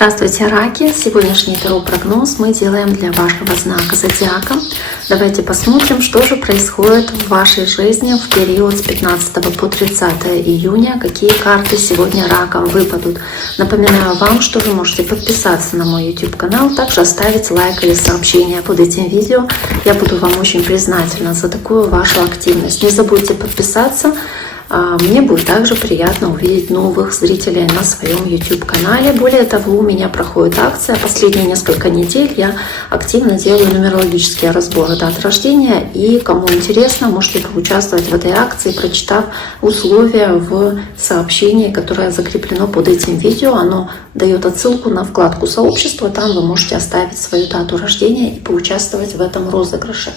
Здравствуйте, раки! Сегодняшний таро-прогноз мы делаем для вашего знака зодиака. Давайте посмотрим, что же происходит в вашей жизни в период с 15 по 30 июня, какие карты сегодня ракам выпадут. Напоминаю вам, что вы можете подписаться на мой YouTube-канал, также оставить лайк или сообщение под этим видео. Я буду вам очень признательна за такую вашу активность. Не забудьте подписаться. Мне будет также приятно увидеть новых зрителей на своем YouTube-канале. Более того, у меня проходит акция. Последние несколько недель я активно делаю нумерологические разборы дат рождения. И кому интересно, можете поучаствовать в этой акции, прочитав условия в сообщении, которое закреплено под этим видео. Оно дает отсылку на вкладку «Сообщество». Там вы можете оставить свою дату рождения и поучаствовать в этом розыгрыше.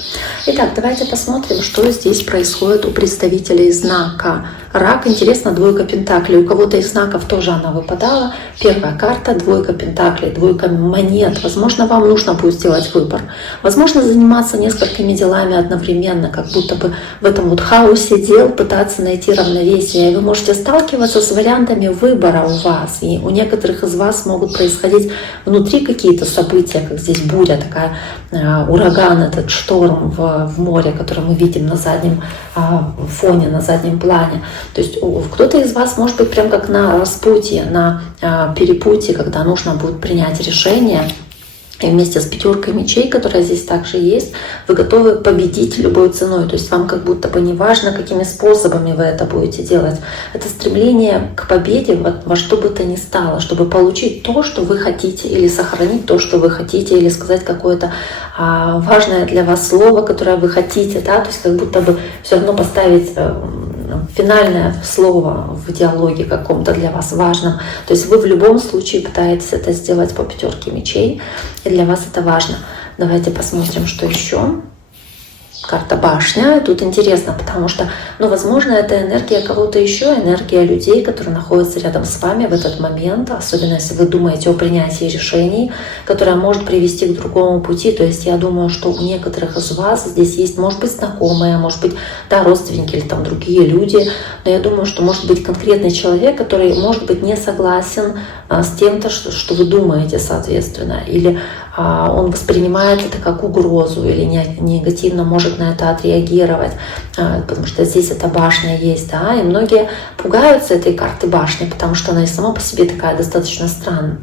Итак, давайте посмотрим, что здесь происходит у представителей знака Рак. Интересно, двойка пентаклей. У кого-то из знаков тоже она выпадала. Первая карта — двойка пентаклей, двойка монет. Возможно, вам нужно будет сделать выбор. Возможно, заниматься несколькими делами одновременно, как будто бы в этом вот хаосе дел пытаться найти равновесие. И вы можете сталкиваться с вариантами выбора у вас. И у некоторых из вас могут происходить внутри какие-то события, как здесь буря, такая ураган, этот шторм в море, который мы видим на заднем фоне, на заднем плане. То есть кто-то из вас может быть прям как на распутье, на перепутье, когда нужно будет принять решение. И вместе с пятеркой мечей, которая здесь также есть, вы готовы победить любой ценой. То есть вам как будто бы не важно, какими способами вы это будете делать. Это стремление к победе во что бы то ни стало, чтобы получить то, что вы хотите, или сохранить то, что вы хотите, или сказать какое-то важное для вас слово, которое вы хотите. Да? То есть как будто бы все равно поставить финальное слово в диалоге каком-то для вас важном. То есть вы в любом случае пытаетесь это сделать по пятерке мечей, и для вас это важно. Давайте посмотрим, что еще. Карта башня. Тут интересно, потому что, возможно, это энергия кого-то еще, энергия людей, которые находятся рядом с вами в этот момент, особенно если вы думаете о принятии решений, которое может привести к другому пути. То есть я думаю, что у некоторых из вас здесь есть, может быть, знакомые, может быть, родственники или там другие люди, но я думаю, что может быть конкретный человек, который, может быть, не согласен с тем, что вы думаете, соответственно, или он воспринимает это как угрозу или негативно может на это отреагировать, потому что здесь эта башня есть, да, и многие пугаются этой карты башни, потому что она и сама по себе такая достаточно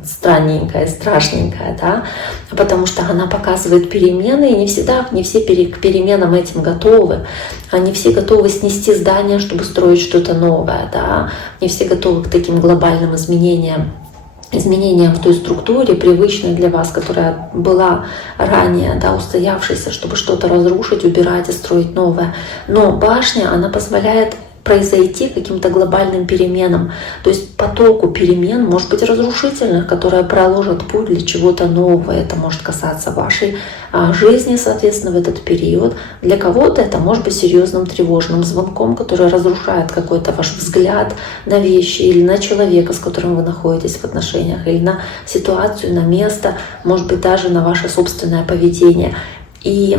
странненькая, страшненькая, да, потому что она показывает перемены, и не все к переменам этим готовы, не все готовы снести здание, чтобы строить что-то новое, да, не все готовы к таким глобальным изменениям в той структуре, привычной для вас, которая была ранее, да, устоявшейся, чтобы что-то разрушить, убирать и строить новое. Но башня, она позволяет произойти каким-то глобальным переменам, то есть потоку перемен, может быть, разрушительных, которые проложат путь для чего-то нового. Это может касаться вашей жизни, соответственно, в этот период. Для кого-то это может быть серьезным тревожным звонком, который разрушает какой-то ваш взгляд на вещи или на человека, с которым вы находитесь в отношениях, или на ситуацию, на место, может быть, даже на ваше собственное поведение. И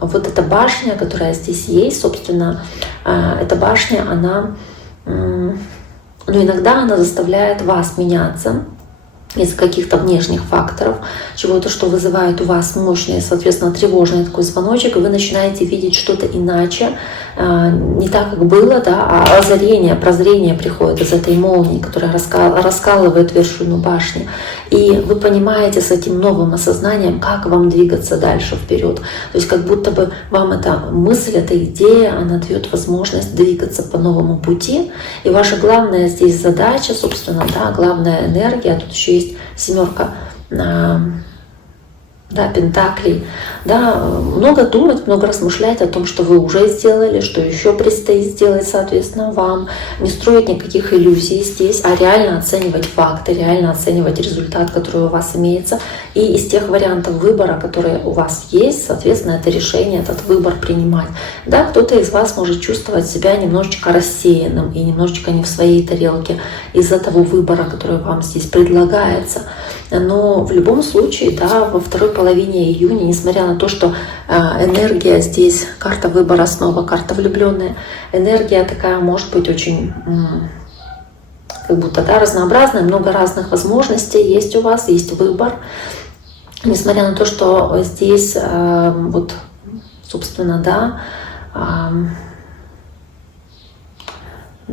вот эта башня, которая здесь есть, собственно, эта башня, она, иногда она заставляет вас меняться из-за каких-то внешних факторов, чего-то, что вызывает у вас мощный, соответственно, тревожный такой звоночек, и вы начинаете видеть что-то иначе, не так, как было, да, а озарение, прозрение приходит из этой молнии, которая раскалывает вершину башни. И вы понимаете с этим новым осознанием, как вам двигаться дальше вперед. То есть как будто бы вам эта мысль, эта идея, она дает возможность двигаться по новому пути. И ваша главная здесь задача, собственно, да, главная энергия, тут еще есть семерка пентаклей, да, много думать, много размышлять о том, что вы уже сделали, что еще предстоит сделать, соответственно, вам. Не строить никаких иллюзий здесь, а реально оценивать факты, реально оценивать результат, который у вас имеется. И из тех вариантов выбора, которые у вас есть, соответственно, это решение, этот выбор принимать. Да, кто-то из вас может чувствовать себя немножечко рассеянным и немножечко не в своей тарелке из-за того выбора, который вам здесь предлагается. Но в любом случае, да, во второй половине июня, несмотря на то, что энергия здесь, карта выбора снова, карта влюбленная, энергия такая может быть очень как будто, да, разнообразное, много разных возможностей есть у вас, есть выбор. Несмотря на то, что здесь вот, собственно, да,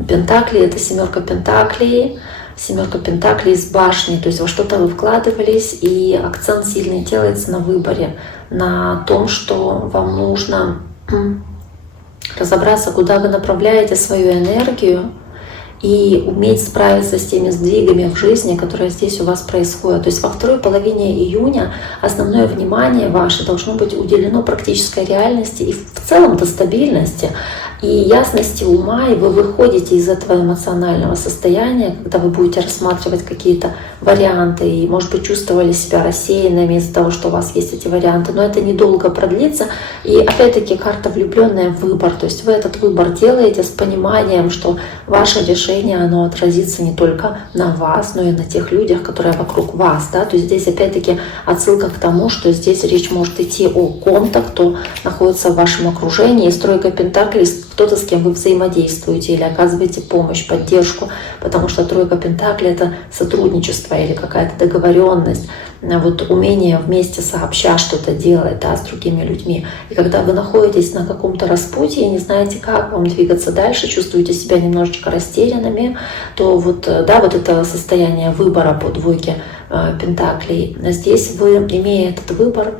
Пентакли — это семерка Пентаклей. Семерка Пентаклей с башней, то есть во что-то вы вкладывались, и акцент сильный делается на выборе, на том, что вам нужно разобраться, куда вы направляете свою энергию, и уметь справиться с теми сдвигами в жизни, которые здесь у вас происходят. То есть во второй половине июня основное внимание ваше должно быть уделено практической реальности и в целом-то стабильности и ясности ума, и вы выходите из этого эмоционального состояния, когда вы будете рассматривать какие-то варианты и, может быть, чувствовали себя рассеянными из-за того, что у вас есть эти варианты, но это недолго продлится. И опять-таки карта влюбленная в выбор, то есть вы этот выбор делаете с пониманием, что ваше решение, оно отразится не только на вас, но и на тех людях, которые вокруг вас, да, то есть здесь опять-таки отсылка к тому, что здесь речь может идти о ком-то, кто находится в вашем окружении, и тройка Пентаклей — кто-то, с кем вы взаимодействуете или оказываете помощь, поддержку, потому что тройка Пентаклей — это сотрудничество или какая-то договоренность, вот умение вместе сообща что-то делать, да, с другими людьми. И когда вы находитесь на каком-то распутье и не знаете, как вам двигаться дальше, чувствуете себя немножечко растерянными, то вот, да, вот это состояние выбора по двойке Пентаклей, здесь вы, имея этот выбор,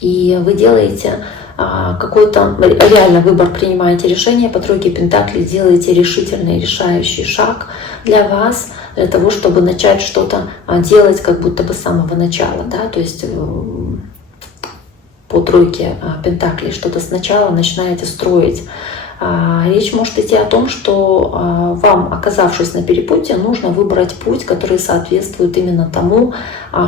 и вы делаете какой-то реально выбор, принимаете решение по тройке Пентаклей, делаете решительный, решающий шаг для вас, для того, чтобы начать что-то делать как будто бы с самого начала, да, то есть по тройке Пентаклей что-то сначала начинаете строить. Речь может идти о том, что вам, оказавшись на перепутье, нужно выбрать путь, который соответствует именно тому,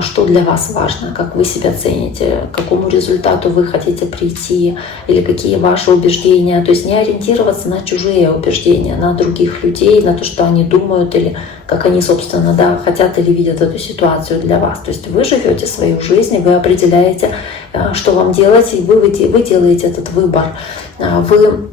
что для вас важно, как вы себя цените, к какому результату вы хотите прийти, или какие ваши убеждения. То есть не ориентироваться на чужие убеждения, на других людей, на то, что они думают, или как они, собственно, да, хотят или видят эту ситуацию для вас. То есть вы живете свою жизнь, вы определяете, что вам делать, и вы делаете этот выбор.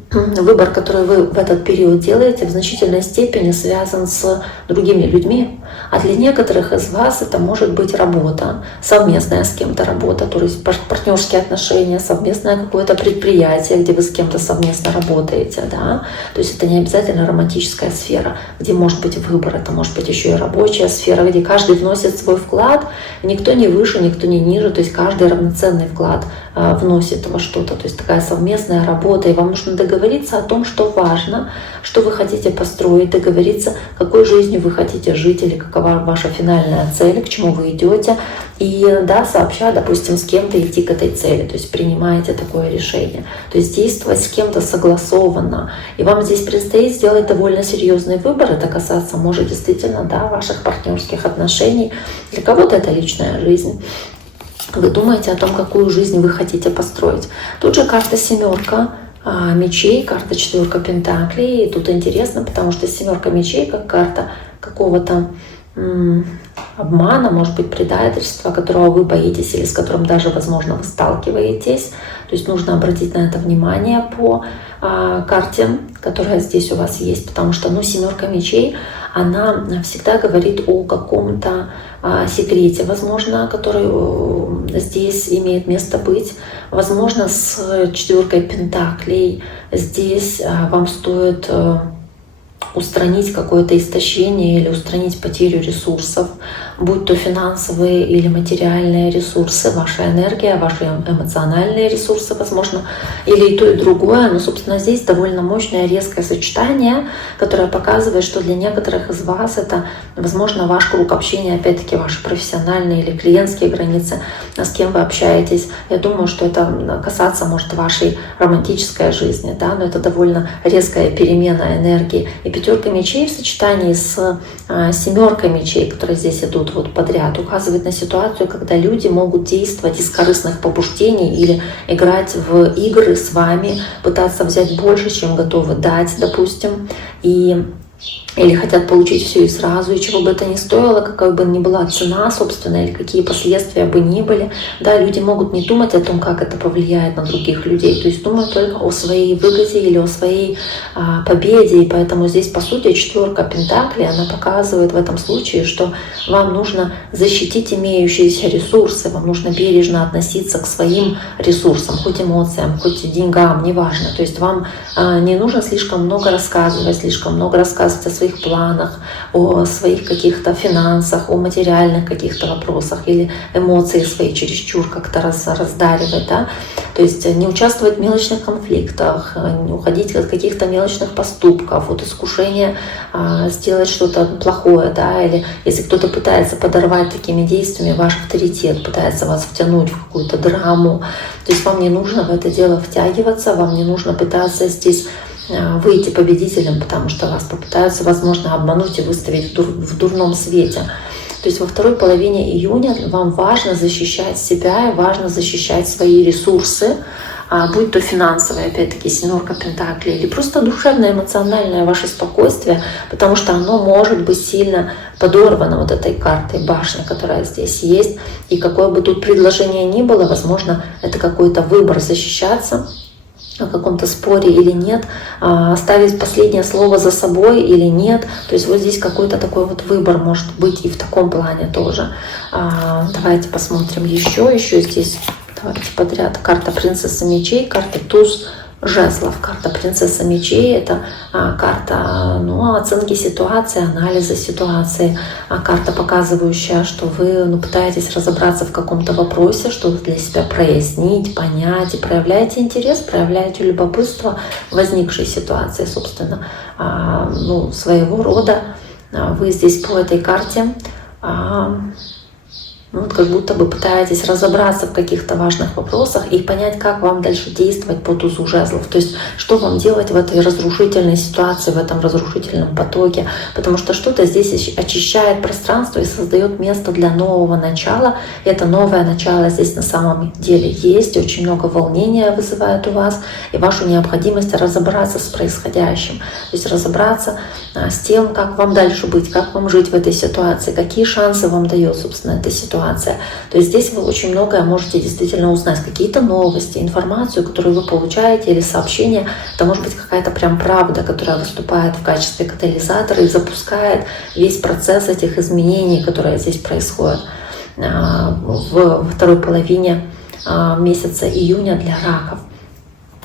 Выбор, который вы в этот период делаете, в значительной степени связан с другими людьми. А для некоторых из вас это может быть работа, совместная с кем-то работа, то есть партнерские отношения, совместное какое-то предприятие, где вы с кем-то совместно работаете. Да? То есть это не обязательно романтическая сфера, где может быть выбор, это может быть еще и рабочая сфера, где каждый вносит свой вклад, никто не выше, никто не ниже, то есть каждый равноценный вклад вносит во что-то. То есть такая совместная работа, и вам нужно договориться о том, что важно, что вы хотите построить, договориться, какой жизнью вы хотите жить или какова ваша финальная цель, к чему вы идете, и да, сообща, допустим, с кем-то идти к этой цели, то есть принимаете такое решение, то есть действовать с кем-то согласованно. И вам здесь предстоит сделать довольно серьезный выбор, это касаться может действительно, да, ваших партнерских отношений, для кого-то это личная жизнь. Вы думаете о том, какую жизнь вы хотите построить. Тут же карта семерка мечей, карта четверка Пентаклей. И тут интересно, потому что семерка мечей как карта какого-то обмана, может быть, предательства, которого вы боитесь или с которым даже, возможно, вы сталкиваетесь. То есть нужно обратить на это внимание по карте, которая здесь у вас есть, потому что, ну, семерка мечей, она всегда говорит о каком-то секрете, возможно, который здесь имеет место быть. Возможно, с четверкой Пентаклей здесь вам стоит устранить какое-то истощение или устранить потерю ресурсов, будь то финансовые или материальные ресурсы, ваша энергия, ваши эмоциональные ресурсы, возможно, или и то, и другое. Но, собственно, здесь довольно мощное резкое сочетание, которое показывает, что для некоторых из вас это, возможно, ваш круг общения, опять-таки, ваши профессиональные или клиентские границы, с кем вы общаетесь. Я думаю, что это касаться может вашей романтической жизни, да, но это довольно резкая перемена энергии. И пятерка мечей в сочетании с семеркой мечей, которые здесь идут вот подряд, указывает на ситуацию, когда люди могут действовать из корыстных побуждений или играть в игры с вами, пытаться взять больше, чем готовы дать, допустим. И или хотят получить все и сразу, и чего бы это ни стоило, какая бы ни была цена, собственно, или какие последствия бы ни были. Да, люди могут не думать о том, как это повлияет на других людей, то есть думают только о своей выгоде или о своей победе, и поэтому здесь, по сути, четверка пентаклей, она показывает в этом случае, что вам нужно защитить имеющиеся ресурсы, вам нужно бережно относиться к своим ресурсам, хоть эмоциям, хоть деньгам, неважно, то есть вам не нужно слишком много рассказывать о своих планах, о своих каких-то финансах, о материальных каких-то вопросах или эмоции свои чересчур как-то раздаривать, да? То есть не участвовать в мелочных конфликтах, не уходить от каких-то мелочных поступков, от искушения сделать что-то плохое, да? Или если кто-то пытается подорвать такими действиями ваш авторитет, пытается вас втянуть в какую-то драму, то есть вам не нужно в это дело втягиваться, вам не нужно пытаться здесь выйти победителем, потому что вас попытаются, возможно, обмануть и выставить в дурном свете. То есть во второй половине июня вам важно защищать себя и важно защищать свои ресурсы, будь то финансовое, опять-таки, семерка пентаклей, или просто душевное, эмоциональное ваше спокойствие, потому что оно может быть сильно подорвано вот этой картой башни, которая здесь есть. И какое бы тут предложение ни было, возможно, это какой-то выбор защищаться о каком-то споре или нет, оставить последнее слово за собой или нет. То есть вот здесь какой-то такой вот выбор может быть и в таком плане тоже. Давайте посмотрим еще здесь. Давайте подряд. Карта принцесса мечей, карта туз жезлов. Карта принцесса мечей — это карта оценки ситуации, анализа ситуации. Карта, показывающая, что вы пытаетесь разобраться в каком-то вопросе, что-то для себя прояснить, понять, и проявляете интерес, проявляете любопытство в возникшей ситуации, собственно. Своего рода вы здесь по этой карте как будто бы пытаетесь разобраться в каких-то важных вопросах и понять, как вам дальше действовать по тузу жезлов. То есть, что вам делать в этой разрушительной ситуации, в этом разрушительном потоке. Потому что что-то здесь очищает пространство и создает место для нового начала. И это новое начало здесь на самом деле есть. Очень много волнения вызывает у вас. И вашу необходимость разобраться с происходящим. То есть разобраться с тем, как вам дальше быть, как вам жить в этой ситуации, какие шансы вам дает, собственно, эта ситуация. То есть здесь вы очень многое можете действительно узнать, какие-то новости, информацию, которую вы получаете, или сообщения. Это может быть какая-то прям правда, которая выступает в качестве катализатора и запускает весь процесс этих изменений, которые здесь происходят во второй половине месяца июня для раков.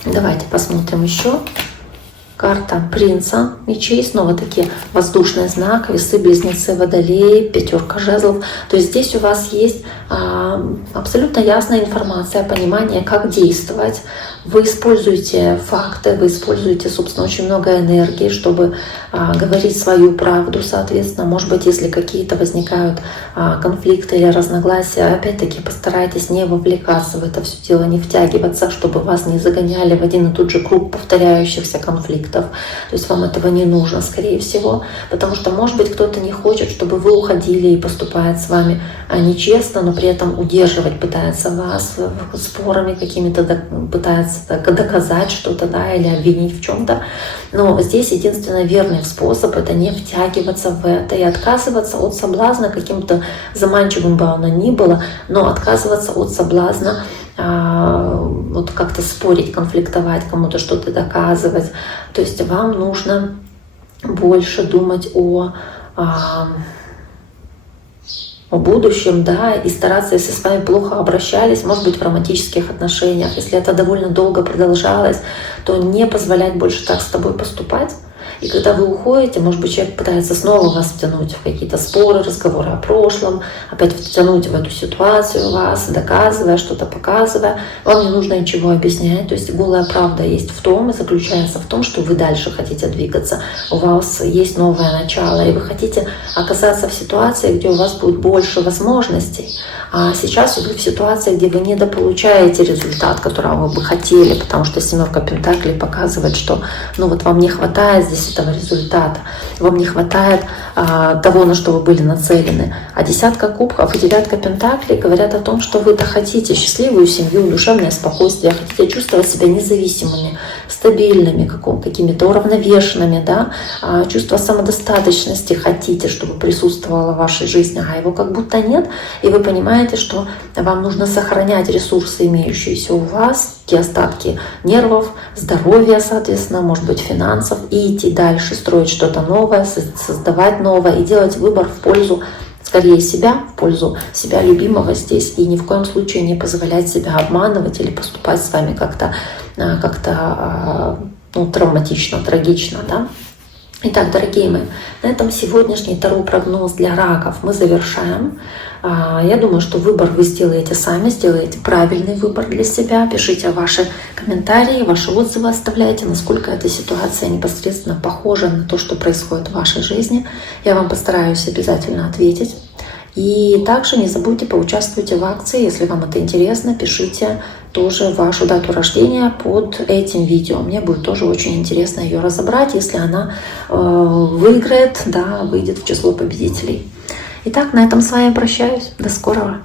Давайте посмотрим еще. Карта принца мечей, снова-таки воздушный знак, весы, близнецы, водолеи, пятерка жезлов. То есть здесь у вас есть абсолютно ясная информация, понимание, как действовать. Вы используете факты, вы используете, собственно, очень много энергии, чтобы говорить свою правду, соответственно. Может быть, если какие-то возникают конфликты или разногласия, опять-таки постарайтесь не вовлекаться в это все дело, не втягиваться, чтобы вас не загоняли в один и тот же круг повторяющихся конфликтов. То есть вам этого не нужно, скорее всего, потому что, может быть, кто-то не хочет, чтобы вы уходили и поступает с вами нечестно, но при этом удерживать пытается вас спорами какими-то, пытается доказать что-то, да, или обвинить в чем-то. Но здесь единственный верный способ — это не втягиваться в это и отказываться от соблазна, каким-то заманчивым бы оно ни было, но отказываться от соблазна вот как-то спорить, конфликтовать, кому-то что-то доказывать. То есть вам нужно больше думать о будущем, да, и стараться, если с вами плохо обращались, может быть, в романтических отношениях, если это довольно долго продолжалось, то не позволять больше так с тобой поступать. И когда вы уходите, может быть, человек пытается снова вас втянуть в какие-то споры, разговоры о прошлом, опять втянуть в эту ситуацию вас, доказывая, что-то показывая. Вам не нужно ничего объяснять. То есть голая правда есть в том и заключается в том, что вы дальше хотите двигаться. У вас есть новое начало, и вы хотите оказаться в ситуации, где у вас будет больше возможностей. А сейчас вы в ситуации, где вы недополучаете результат, которого вы бы хотели, потому что семерка пентаклей показывает, что вам не хватает здесь этого результата, вам не хватает того, на что вы были нацелены. А десятка кубков и девятка пентаклей говорят о том, что вы-то хотите счастливую семью, душевное спокойствие, хотите чувствовать себя независимыми, стабильными, какими-то уравновешенными, да, чувство самодостаточности хотите, чтобы присутствовало в вашей жизни, а его как будто нет, и вы понимаете, что вам нужно сохранять ресурсы, имеющиеся у вас, те остатки нервов, здоровья, соответственно, может быть, финансов, и идти дальше, строить что-то новое, создавать новое и делать выбор в пользу скорее себя, в пользу себя любимого здесь, и ни в коем случае не позволять себя обманывать или поступать с вами как-то травматично, трагично, да. Итак, дорогие мои, на этом сегодняшний таро-прогноз для раков мы завершаем. Я думаю, что выбор вы сделаете сами, сделаете правильный выбор для себя. Пишите ваши комментарии, ваши отзывы оставляйте, насколько эта ситуация непосредственно похожа на то, что происходит в вашей жизни. Я вам постараюсь обязательно ответить. И также не забудьте поучаствуйте в акции, если вам это интересно, пишите тоже вашу дату рождения под этим видео. Мне будет тоже очень интересно ее разобрать, если она выиграет, да, выйдет в число победителей. Итак, на этом с вами прощаюсь. До скорого!